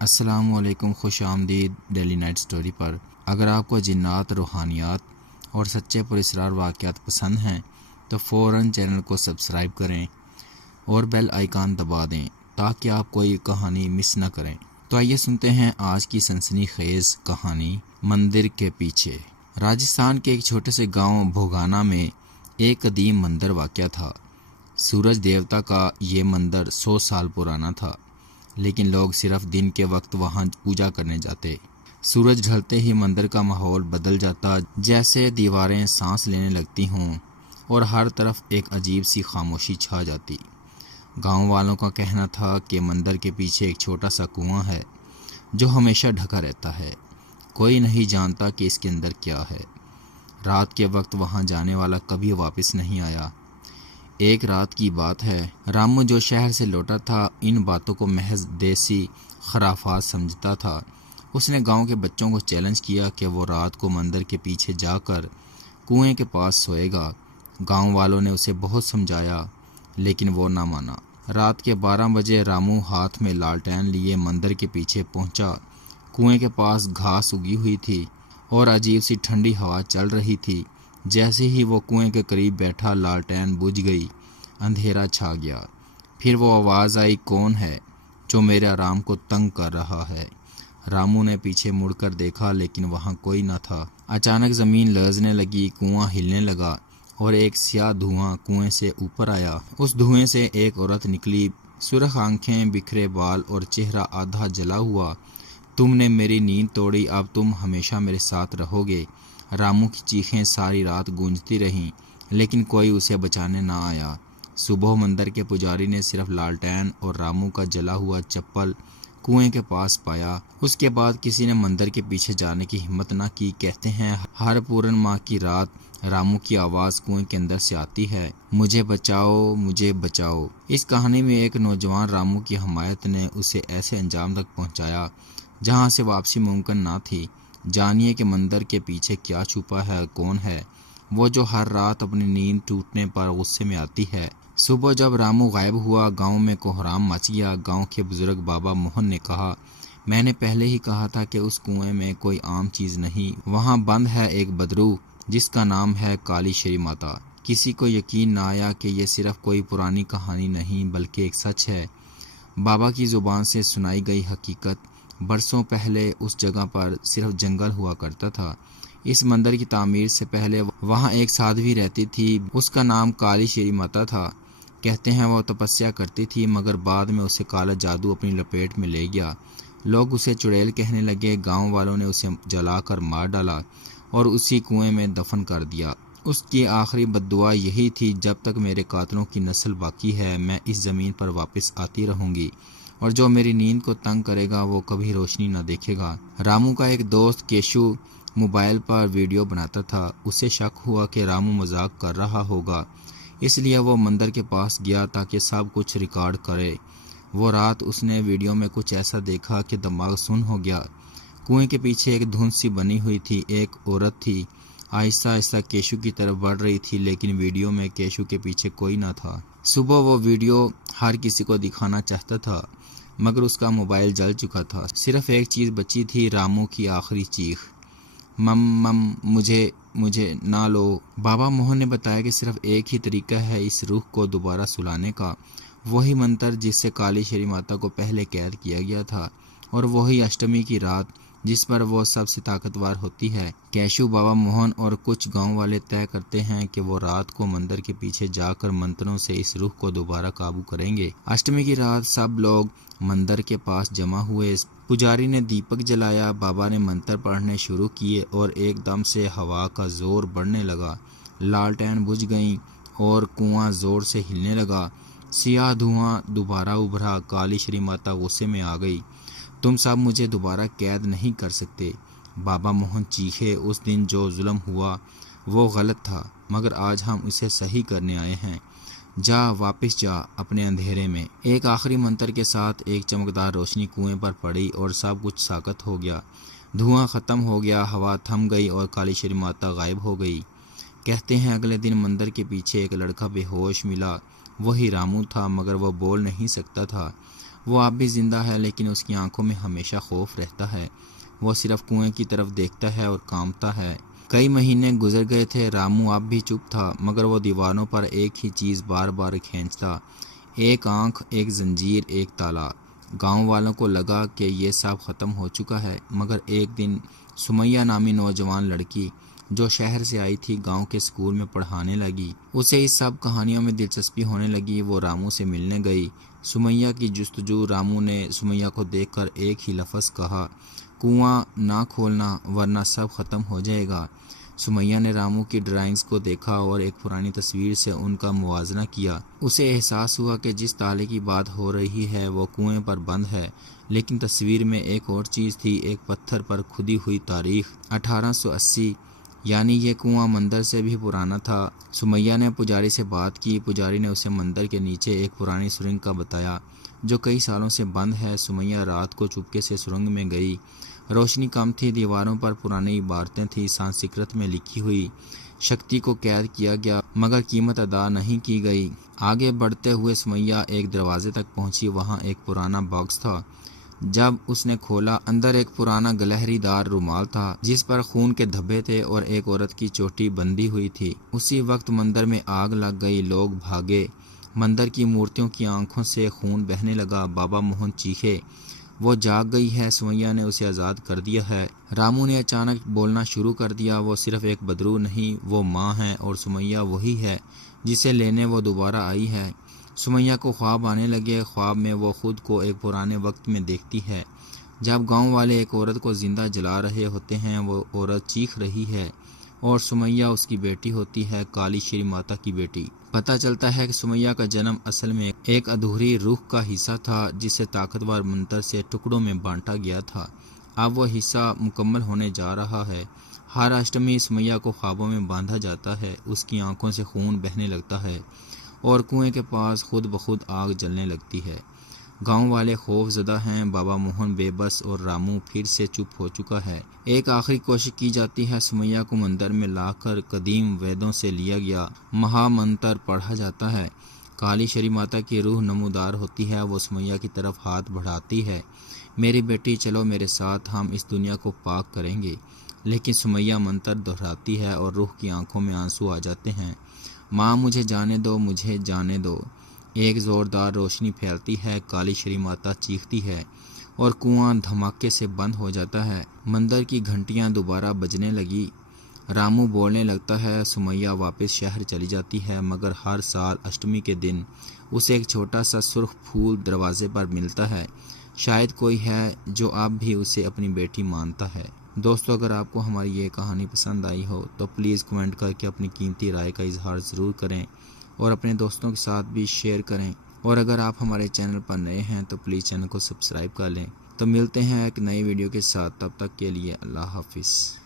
अस्सलामुअलैकुम, खुश आमदीद डेली नाइट स्टोरी पर। अगर आपको जिन्नात, रूहानियात और सच्चे पुरस्रार वाक़यात पसंद हैं तो फ़ौरन चैनल को सब्सक्राइब करें और बेल आइकन दबा दें ताकि आप कोई कहानी मिस ना करें। तो आइए सुनते हैं आज की सनसनीखेज़ कहानी, मंदिर के पीछे। राजस्थान के एक छोटे से गांव भोगाना में एक कदीम मंदिर वाक़या था। सूरज देवता का ये मंदिर 100 साल पुराना था, लेकिन लोग सिर्फ दिन के वक्त वहां पूजा करने जाते। सूरज ढलते ही मंदिर का माहौल बदल जाता, जैसे दीवारें सांस लेने लगती हों और हर तरफ एक अजीब सी खामोशी छा जाती। गांव वालों का कहना था कि मंदिर के पीछे एक छोटा सा कुआं है जो हमेशा ढका रहता है। कोई नहीं जानता कि इसके अंदर क्या है। रात के वक्त वहां जाने वाला कभी वापस नहीं आया। एक रात की बात है, रामू जो शहर से लौटा था इन बातों को महज देसी खराफात समझता था। उसने गांव के बच्चों को चैलेंज किया कि वो रात को मंदिर के पीछे जाकर कुएं के पास सोएगा। गांव वालों ने उसे बहुत समझाया, लेकिन वो ना माना। रात के 12 बजे रामू हाथ में लालटेन लिए मंदिर के पीछे पहुंचा। कुएं के पास घास उगी हुई थी और अजीब सी ठंडी हवा चल रही थी। जैसे ही वो कुएं के करीब बैठा, लालटेन बुझ गई, अंधेरा छा गया। फिर वो आवाज़ आई, कौन है जो मेरे आराम को तंग कर रहा है? रामू ने पीछे मुड़कर देखा, लेकिन वहां कोई न था। अचानक ज़मीन लर्जने लगी, कुआं हिलने लगा और एक स्याह धुआं कुएं से ऊपर आया। उस धुएं से एक औरत निकली, सुर्ख आंखें, बिखरे बाल और चेहरा आधा जला हुआ। तुमने मेरी नींद तोड़ी, अब तुम हमेशा मेरे साथ रहोगे। रामू की चीखें सारी रात गूंजती रहीं, लेकिन कोई उसे बचाने ना आया। सुबह मंदिर के पुजारी ने सिर्फ लालटेन और रामू का जला हुआ चप्पल कुएं के पास पाया। उसके बाद किसी ने मंदिर के पीछे जाने की हिम्मत न की। कहते हैं हर पूर्णिमा की रात रामू की आवाज़ कुएं के अंदर से आती है, मुझे बचाओ, मुझे बचाओ। इस कहानी में एक नौजवान रामू की हमायत ने उसे ऐसे अंजाम तक पहुंचाया जहां से वापसी मुमकिन ना थी। जानिए कि मंदिर के पीछे क्या छुपा है, कौन है वो जो हर रात अपनी नींद टूटने पर गुस्से में आती है। सुबह जब रामू गायब हुआ, गांव में कोहराम मच गया। गांव के बुजुर्ग बाबा मोहन ने कहा, मैंने पहले ही कहा था कि उस कुएं में कोई आम चीज नहीं, वहां बंद है एक बदरू जिसका नाम है काली श्री माता। किसी को यकीन ना आया कि यह सिर्फ कोई पुरानी कहानी नहीं बल्कि एक सच है। बाबा की जुबान से सुनाई गई हकीकत। बरसों पहले उस जगह पर सिर्फ जंगल हुआ करता था। इस मंदिर की तामीर से पहले वहां एक साध्वी रहती थी। उसका नाम काली श्री माता था। कहते हैं वो तपस्या करती थी, मगर बाद में उसे काला जादू अपनी लपेट में ले गया। लोग उसे चुड़ैल कहने लगे। गांव वालों ने उसे जलाकर मार डाला और उसी कुएं में दफन कर दिया। उसकी आखिरी बद्दुआ यही थी, जब तक मेरे कातलों की नस्ल बाकी है मैं इस ज़मीन पर वापस आती रहूंगी, और जो मेरी नींद को तंग करेगा वो कभी रोशनी न देखेगा। रामू का एक दोस्त केशु मोबाइल पर वीडियो बनाता था। उसे शक हुआ कि रामू मजाक कर रहा होगा, इसलिए वो मंदिर के पास गया ताकि सब कुछ रिकॉर्ड करे। वो रात उसने वीडियो में कुछ ऐसा देखा कि दिमाग सुन्न हो गया। कुएं के पीछे एक धुंध सी बनी हुई थी। एक औरत थी, आहिस्ता आहिस्ता केशु की तरफ बढ़ रही थी, लेकिन वीडियो में केशु के पीछे कोई ना था। सुबह वो वीडियो हर किसी को दिखाना चाहता था, मगर उसका मोबाइल जल चुका था। सिर्फ एक चीज़ बची थी, रामू की आखिरी चीख, मम मम, मुझे मुझे ना लो। बाबा मोहन ने बताया कि सिर्फ एक ही तरीका है इस रूह को दोबारा सुलाने का, वही मंत्र जिससे काली श्री माता को पहले कैद किया गया था, और वही अष्टमी की रात जिस पर वो सबसे ताकतवर होती है। कैशु, बाबा मोहन और कुछ गांव वाले तय करते हैं कि वो रात को मंदिर के पीछे जाकर मंत्रों से इस रूह को दोबारा काबू करेंगे। अष्टमी की रात सब लोग मंदिर के पास जमा हुए। पुजारी ने दीपक जलाया, बाबा ने मंत्र पढ़ने शुरू किए और एकदम से हवा का जोर बढ़ने लगा। लालटेन बुझ गई और कुआं जोर से हिलने लगा। सियाह धुआं दोबारा उभरा। काली श्री माता गुस्से में आ गई, तुम सब मुझे दोबारा कैद नहीं कर सकते। बाबा मोहन चीखे, उस दिन जो जुल्म हुआ वो गलत था, मगर आज हम इसे सही करने आए हैं। जा, वापस जा अपने अंधेरे में। एक आखिरी मंत्र के साथ एक चमकदार रोशनी कुएं पर पड़ी और सब कुछ साकत हो गया। धुआं खत्म हो गया, हवा थम गई और काली श्री माता गायब हो गई। कहते हैं अगले दिन मंदिर के पीछे एक लड़का बेहोश मिला। वही रामू था, मगर वह बोल नहीं सकता था। वो अब भी जिंदा है, लेकिन उसकी आंखों में हमेशा खौफ रहता है। वो सिर्फ कुएं की तरफ देखता है और कांपता है। कई महीने गुजर गए थे। रामू अब भी चुप था, मगर वो दीवारों पर एक ही चीज़ बार बार खींचता, एक आंख, एक जंजीर, एक ताला। गांव वालों को लगा कि ये सब ख़त्म हो चुका है, मगर एक दिन सुमैया नामी नौजवान लड़की जो शहर से आई थी, गांव के स्कूल में पढ़ाने लगी। उसे इस सब कहानियों में दिलचस्पी होने लगी। वो रामू से मिलने गई। सुमैया की जुस्तजू। रामू ने सुमैया को देखकर एक ही लफ्ज़ कहा, कुआं ना खोलना वरना सब ख़त्म हो जाएगा। सुमैया ने रामू की ड्राइंग्स को देखा और एक पुरानी तस्वीर से उनका मुवाजना किया। उसे एहसास हुआ कि जिस ताले की बात हो रही है वो कुएं पर बंद है, लेकिन तस्वीर में एक और चीज़ थी, एक पत्थर पर खुदी हुई तारीख 1880, यानी ये कुआं मंदिर से भी पुराना था। सुमैया ने पुजारी से बात की। पुजारी ने उसे मंदिर के नीचे एक पुरानी सुरंग का बताया जो कई सालों से बंद है। सुमैया रात को चुपके से सुरंग में गई। रोशनी कम थी, दीवारों पर पुरानी इबारतें थीं, संस्कृत में लिखी हुई। शक्ति को कैद किया गया, मगर कीमत अदा नहीं की गई। आगे बढ़ते हुए सुमैया एक दरवाजे तक पहुंची। वहां एक पुराना बॉक्स था। जब उसने खोला, अंदर एक पुराना गिलहरीदार रुमाल था जिस पर खून के धब्बे थे और एक औरत की चोटी बंधी हुई थी। उसी वक्त मंदिर में आग लग गई। लोग भागे। मंदिर की मूर्तियों की आंखों से खून बहने लगा। बाबा मोहन चीखे, वो जाग गई है, सुमैया ने उसे आज़ाद कर दिया है। रामू ने अचानक बोलना शुरू कर दिया, वो सिर्फ एक बदरू नहीं, वो माँ है, और सुमैया वही है जिसे लेने वो दोबारा आई है। सुमैया को ख्वाब आने लगे। ख्वाब में वो खुद को एक पुराने वक्त में देखती है जब गांव वाले एक औरत को जिंदा जला रहे होते हैं। वो औरत चीख रही है और सुमैया उसकी बेटी होती है, काली श्री माता की बेटी। पता चलता है कि सुमैया का जन्म असल में एक अधूरी रूह का हिस्सा था जिसे ताकतवर मंत्र से टुकड़ों में बांटा गया था। अब वो हिस्सा मुकम्मल होने जा रहा है। हर अष्टमी सुमैया को ख्वाबों में बांधा जाता है। उसकी आंखों से खून बहने लगता है और कुएं के पास खुद ब खुद आग जलने लगती है। गांव वाले खौफजदा हैं। बाबा मोहन बेबस और रामू फिर से चुप हो चुका है। एक आखिरी कोशिश की जाती है। सुमैया को मंदिर में लाकर कदीम वेदों से लिया गया महामंत्र पढ़ा जाता है। काली श्री माता की रूह नमूदार होती है। वो सुमैया की तरफ हाथ बढ़ाती है, मेरी बेटी चलो मेरे साथ, हम इस दुनिया को पाक करेंगे। लेकिन सुमैया मंत्र दोहराती है और रूह की आंखों में आंसू आ जाते हैं। माँ मुझे जाने दो, मुझे जाने दो। एक ज़ोरदार रोशनी फैलती है। काली श्री माता चीखती है और कुआं धमाके से बंद हो जाता है। मंदिर की घंटियां दोबारा बजने लगी। रामू बोलने लगता है। सुमैया वापस शहर चली जाती है, मगर हर साल अष्टमी के दिन उसे एक छोटा सा सुर्ख फूल दरवाजे पर मिलता है। शायद कोई है जो अब भी उसे अपनी बेटी मानता है। दोस्तों, अगर आपको हमारी ये कहानी पसंद आई हो तो प्लीज़ कमेंट करके अपनी कीमती राय का इजहार ज़रूर करें और अपने दोस्तों के साथ भी शेयर करें। और अगर आप हमारे चैनल पर नए हैं तो प्लीज़ चैनल को सब्सक्राइब कर लें। तो मिलते हैं एक नई वीडियो के साथ, तब तक के लिए अल्लाह हाफिज़।